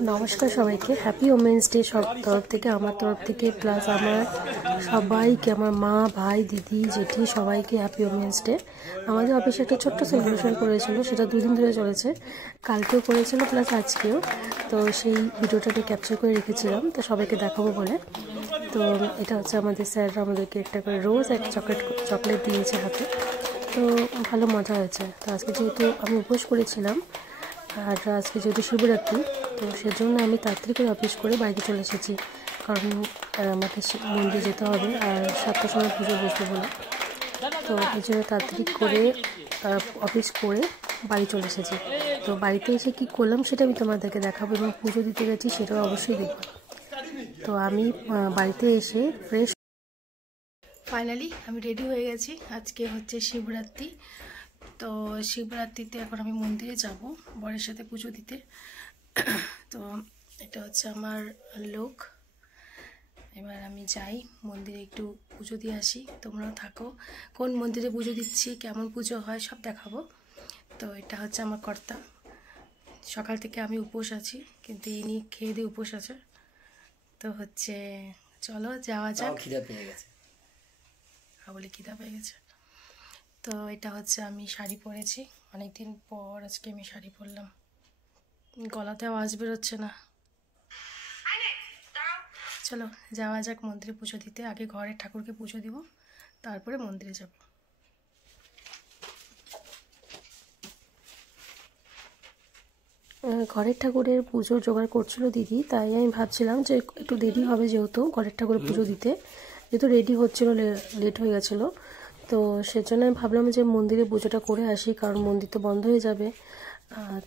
नमस्कार सबाइके happy women's day सब तरफ থেকে আমার তরফ থেকে প্লাস আমার সবাইকে আমার মা ভাই দিদি জেঠি সবাইকে হ্যাপি ওমেন্স ডে। আমাদের অফিসে একটা ছোট্ট সেলিব্রেশন করেছিল, সেটা 2 দিন ধরে চলেছে, কালকেও করেছিল প্লাস আজকেও। তো সেই ভিডিওটা আমি ক্যাপচার করে রেখেছিলাম তো সবাইকে দেখাবো বলে। তো এটা হচ্ছে আমাদের স্যাররা আমাদেরকে একটা করে রোজ এক চকলেট দিয়েছে হাতে, তো ভালো মজা হয়েছে। তো আজকে যেহেতু আমি উপোস করেছিলাম আর আজকে যেহেতু শিবরাত্রি, তো সেজন্য আমি তাড়াতাড়ি করে অফিস করে বাইরে চলে এসেছি, কারণ আমাকে মন্দিরে যেতে হবে আর 7টার সময় পুজো বসবো বলে। তো এই জন্য তাড়াতাড়ি করে অফিস করে বাড়ি চলে এসেছি। তো বাড়িতে এসে কী করলাম সেটা আমি তোমাদেরকে দেখাবো, এবং পুজো দিতে গেছি সেটাও অবশ্যই দেখবো। তো আমি বাড়িতে এসে ফ্রেশ ফাইনালি আমি রেডি হয়ে গেছি। আজকে হচ্ছে শিবরাত্রি, তো শিবরাত্রিতে এখন আমি মন্দিরে যাব বরের সাথে পুজো দিতে। তো এটা হচ্ছে আমার লোক, এবার আমি যাই মন্দিরে একটু পুজো দিয়ে আসি। তোমরাও থাকো, কোন মন্দিরে পুজো দিচ্ছি কেমন পুজো হয় সব দেখাবো। তো এটা হচ্ছে আমার কর্তা, সকাল থেকে আমি উপোস আছি, কিন্তু ইনি খেয়ে দিয়ে উপোস আছে। তো হচ্ছে চলো যাওয়া যাক। খিদা পেয়ে গেছে, বলে খিদা পেয়ে গেছে। তো এটা হচ্ছে আমি শাড়ি পরেছি, অনেকদিন পর আজকে আমি শাড়ি পরলাম, গলাতে আওয়াজ বেরোচ্ছে না। চলো যাওয়া যাক মন্দিরে পুজো দিতে। আগে ঘরের ঠাকুরকে পুজো দিব, তারপরে মন্দিরে যাব। ঘরের ঠাকুরের পুজোর জোগাড় করছিল দিদি, তাই আমি ভাবছিলাম যে একটু দেরি হবে, যেহেতু ঘরের ঠাকুরের পুজো দিতে যেহেতু রেডি হচ্ছিলো, লেট হয়ে গেছিলো। তো সেজন্য আমি ভাবলাম যে মন্দিরে পুজোটা করে আসি, কারণ মন্দির তো বন্ধ হয়ে যাবে।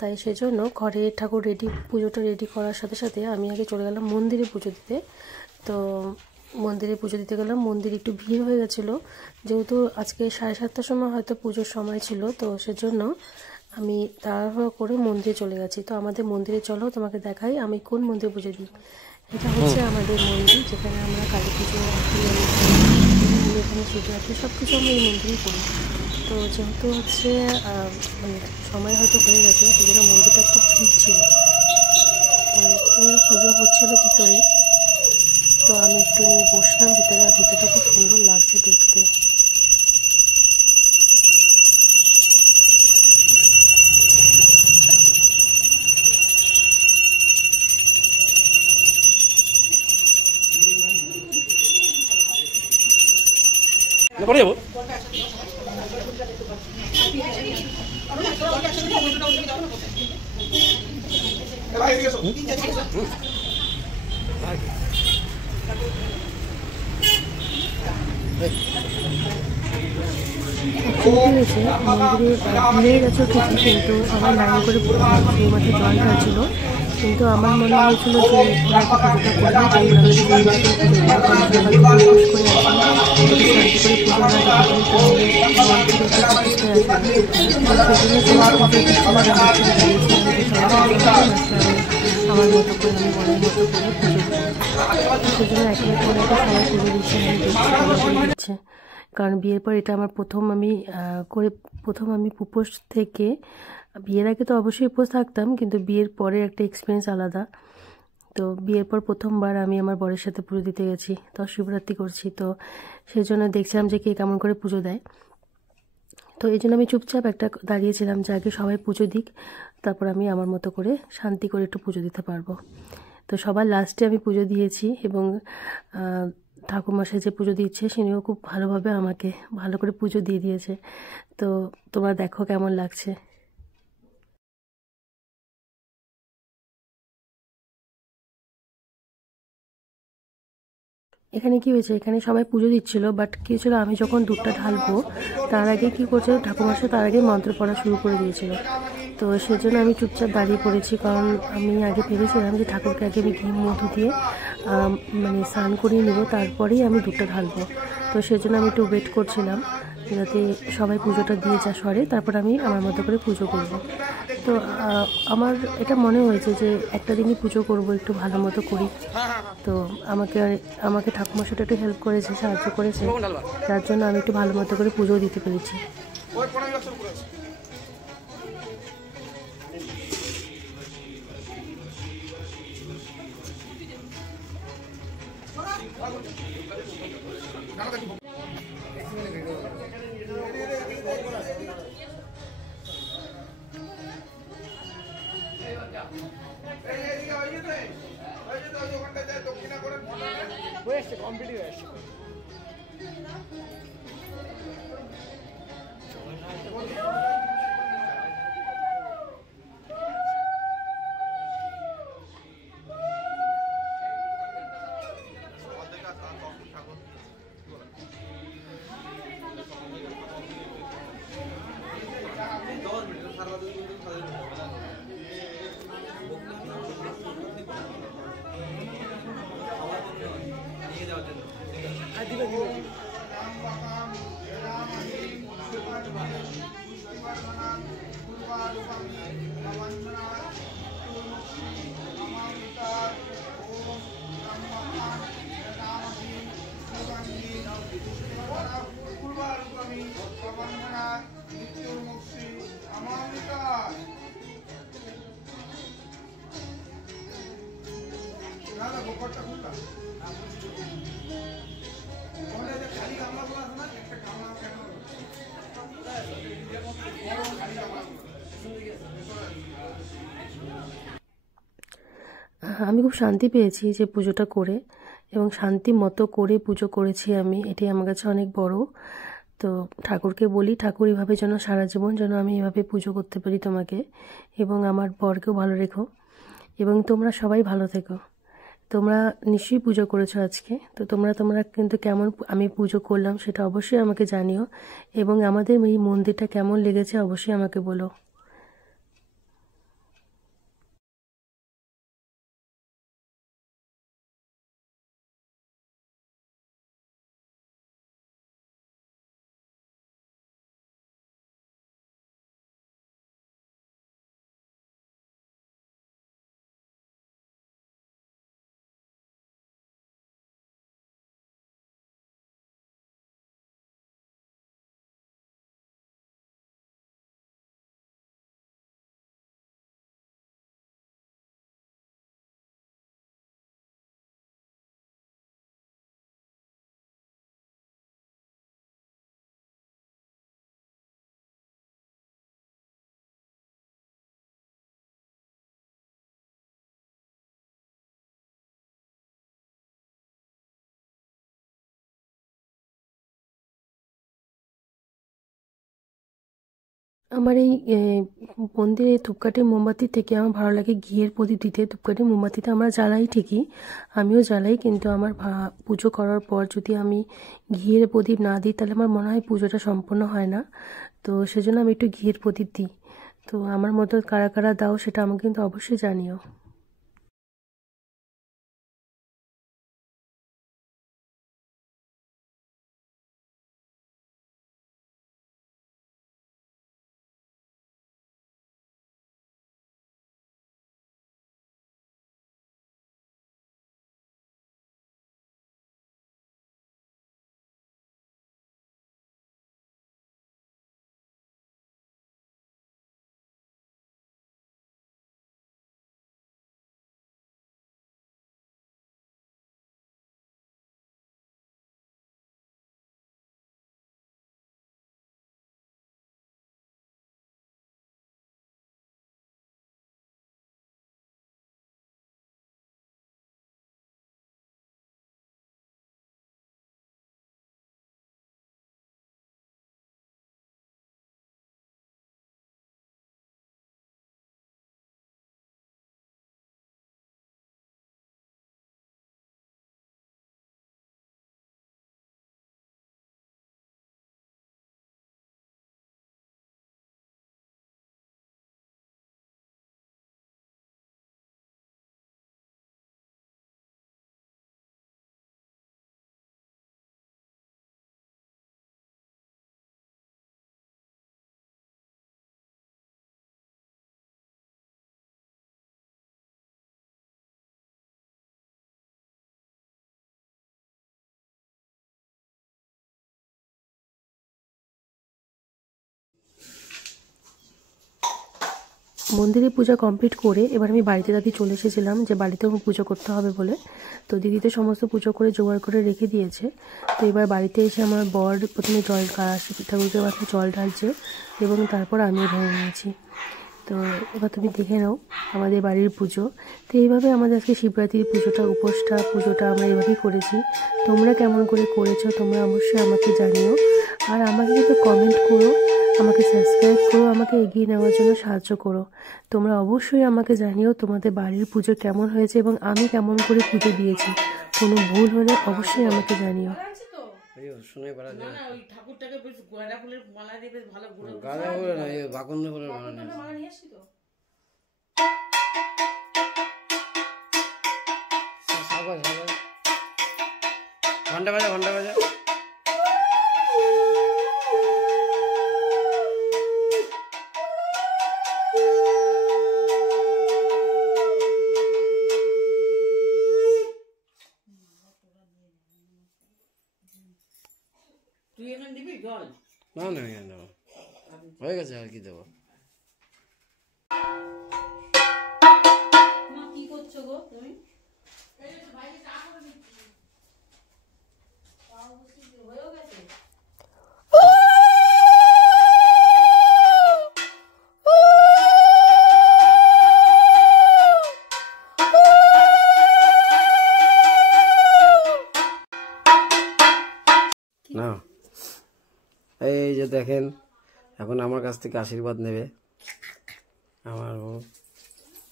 তাই সেজন্য ঘরে ঠাকুর পুজোটা রেডি করার সাথে সাথে আমি আগে চলে গেলাম মন্দিরে পুজো দিতে। তো মন্দিরে পুজো দিতে গেলাম, মন্দিরে একটু ভিড় হয়ে গেছিলো, যেহেতু আজকে 7:30টার সময় হয়তো পুজোর সময় ছিল। তো সেজন্য আমি তাড়াহুড়ো করে মন্দিরে চলে গেছি। তো আমাদের মন্দিরে চলো তোমাকে দেখাই আমি কোন মন্দিরে পুজো দিই। এটা হচ্ছে আমাদের মন্দির, যেখানে আমরা কালী পুজো, এখানে শিবরাত্রি সব কিছু আমরা এই মন্দিরেই করি। তো যেহেতু হচ্ছে মানে সময় হয়তো হয়ে গেছে, সেজন্য মন্দিরটা খুব ভিড় ছিল, পুজো হচ্ছিল ভিতরে। তো আমি একটু নিয়ে বসলাম ভিতরে, আর ভিতরটা খুব সুন্দর লাগছে দেখতে। করে যাবো মন্দিরে গেছে ঠিকই, কিন্তু আমার লাইন করে সেই মাঠে জল ঢালছিল, কিন্তু আমার মনে হয়েছিল যে ওরা পুজোটা আমার মতো করে আমি মনের মতো করে পুজো দিই। সেজন্য একেবারে সবাই পুজো দিচ্ছে, কারণ বিয়ের পর এটা আমার প্রথম আমি উপোস থেকে, বিয়ের আগে তো অবশ্যই উপোস থাকতাম, কিন্তু বিয়ের পরে একটা এক্সপিরিয়েন্স আলাদা। তো বিয়ের পর প্রথমবার আমি আমার বরের সাথে পুজো দিতে গেছি, তো শিবরাত্রি করছি। তো সেই জন্য দেখছিলাম যে কে কেমন করে পুজো দেয়। তো এই জন্য আমি চুপচাপ একটা দাঁড়িয়েছিলাম যে আগে সবাই পুজো দিক, তারপর আমি আমার মতো করে শান্তি করে একটু পুজো দিতে পারবো। তো সবার লাস্টে আমি পুজো দিয়েছি, এবং ঠাকুরমশাই যে পুজো দিচ্ছে সেও খুব ভালোভাবে আমাকে ভালো করে পুজো দিয়ে দিয়েছে। তো তোমরা দেখো কেমন লাগছে। এখানে কি হয়েছে, এখানে সবাই পুজো দিচ্ছিল, বাট কি হয়েছিল, আমি যখন দুধটা ঢালবো তার আগে কি করছে ঠাকুরমশাই, তার আগে মন্ত্র পড়া শুরু করে দিয়েছিল। তো সেজন্য আমি চুপচাপ দাঁড়িয়ে পড়েছি, কারণ আমি আগে ভেবেছিলাম যে ঠাকুরকে আগে আমি ঘি মধু দিয়ে মানে স্নান করিয়ে নেবো, তারপরেই আমি দুধটা ঢালবো। তো সেজন্য আমি একটু ওয়েট করছিলাম যাতে সবাই পুজোটা দিয়ে যা সরে, তারপর আমি আমার মতো করে পুজো করব। তো আমার এটা মনে হয়েছে যে একটা দিনই পুজো করব, একটু ভালো মতো করি। তো আমাকে ঠাকুরমশাইটা একটু হেল্প করেছে, সাহায্য করেছে, যার জন্য আমি একটু ভালো মতো করে পুজো দিতে পেরেছি। আমি খুব শান্তি পেয়েছি যে পুজোটা করে, এবং শান্তি মতো করে পুজো করেছি আমি, এটি আমার কাছে অনেক বড়। তো ঠাকুরকে বলি, ঠাকুর এভাবে যেন সারা জীবন যেন আমি এভাবে পুজো করতে পারি তোমাকে, এবং আমার বরকেও ভালো রেখো, এবং তোমরা সবাই ভালো থেকো। তোমরা নিশ্চয়ই পুজো করেছো আজকে, তো তোমরা কিন্তু কেমন আমি পুজো করলাম সেটা অবশ্যই আমাকে জানিও, এবং আমাদের এই মন্দিরটা কেমন লেগেছে অবশ্যই আমাকে বলো। আমার এই মন্দিরে ধূপকাঠি মোমবাতি থেকে আমার ভালো লাগে ঘিয়ের প্রদীপ দিতে। ধূপকাঠি মোমবাতিতে আমরা জ্বালাই ঠিকই, আমিও জ্বালাই, কিন্তু আমার পুজো করার পর যদি আমি ঘিয়ের প্রদীপ না দিই তাহলে আমার মনে হয় পুজোটা সম্পূর্ণ হয় না। তো সেজন্য আমি একটু ঘিয়ের প্রদীপ দিই। তো আমার মতো কারা কারা দাও সেটা আমাকে কিন্তু অবশ্যই জানিও। মন্দিরে পূজা কমপ্লিট করে এবার আমি বাড়িতে দাদি চলে এসেছিলাম, যে বাড়িতেও পুজো করতে হবে বলে। তো দিদি তো সমস্ত পুজো করে জোগাড় করে রেখে দিয়েছে। তো এবার বাড়িতে এসে আমার বর প্রথমে জল ঠাকুরকে মাথায় জল ঢালছে এবং তারপর আমি ভেঙে নিয়েছি। তো এবার তুমি দেখে নাও আমাদের বাড়ির পুজো। তো এইভাবে আমাদের আজকে শিবরাত্রির পুজোটা আমরা এইভাবেই করেছি। তোমরা কেমন করে করেছো তোমরা অবশ্যই আমাকে জানিও। আর আমাকে কিন্তু কমেন্ট করো, আমাকে সাবস্ক্রাইব করো, আমাকে এগিয়ে নেওয়ার জন্য সাহায্য করো। তোমরা অবশ্যই আমাকে জানিও তোমাদের বাড়ির পুজো কেমন হয়েছে এবং আমি কেমন করে পুজো দিয়েছি। কোনো ভুল হলে অবশ্যই আমাকে জানিও। ঘন্টা বাজা তুই এখন দিবি জল? না দেবো, হয়ে গেছে, আর কি দেবো। কি করছো গো তুমি? না, এই যে দেখেন, এখন আমার কাছ থেকে আশীর্বাদ নেবে আমার বউ।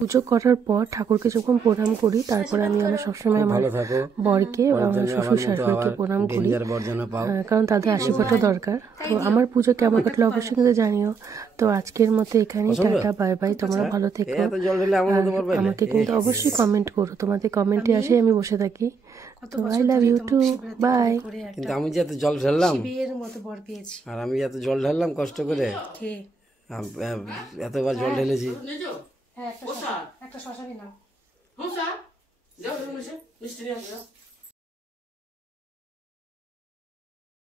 পুজো করার পর ঠাকুরকে যখন প্রণাম করি, তারপরে আমি সবসময় আমার বরকে আমার শ্বশুর শাশুড়িকে প্রণাম করি, কারণ তাদের আশীর্বাদটা দরকার। তো আমার পুজো কেমন কাটলো অবশ্যই কিন্তু জানিও। তো আজকের মতো এখানেই, টাটা বাই বাই, তোমরা ভালো থেকো। আমাকে কিন্তু অবশ্যই কমেন্ট করো, তোমাদের কমেন্টে আসে আমি বসে থাকি। তো I love you too, bye. কিন্তু আমি যে এত জল ঢাললাম, আর আমি এত জল ঢাললাম কষ্ট করে, এতবার জল ঢেলেছি। একটা শশা নিলাম। মিষ্টি নিয়ে আসো।